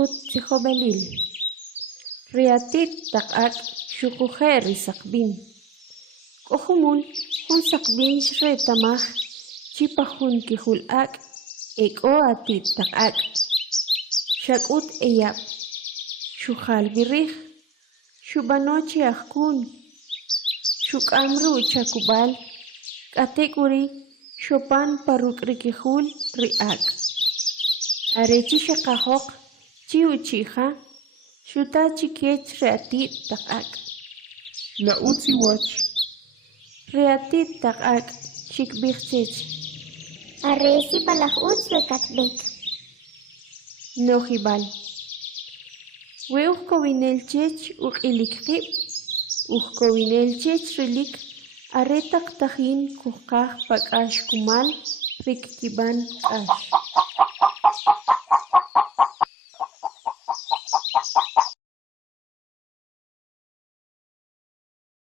Utzijovelil. Riatit takak shukujeri sakbin. Kohumul hun sakbin shretamaj chipahun kihulak eko atit takak. Shakut eyap. Shujal birij. Shubanochi akun. Shukamru chakubal. Katekuri shopan parukrikihul riak. Arechi shakahok chiuchija. Shuta chikech reatit takak. La utzi wach. Reatit takak shikbichech. Aresi palaj utzbekatbek. Nojibal. Weuhkowinel chech ukilikjib. Uhkowinel chech rilik. Aretak tajin kujkaj pakash kumal rikkiban ash.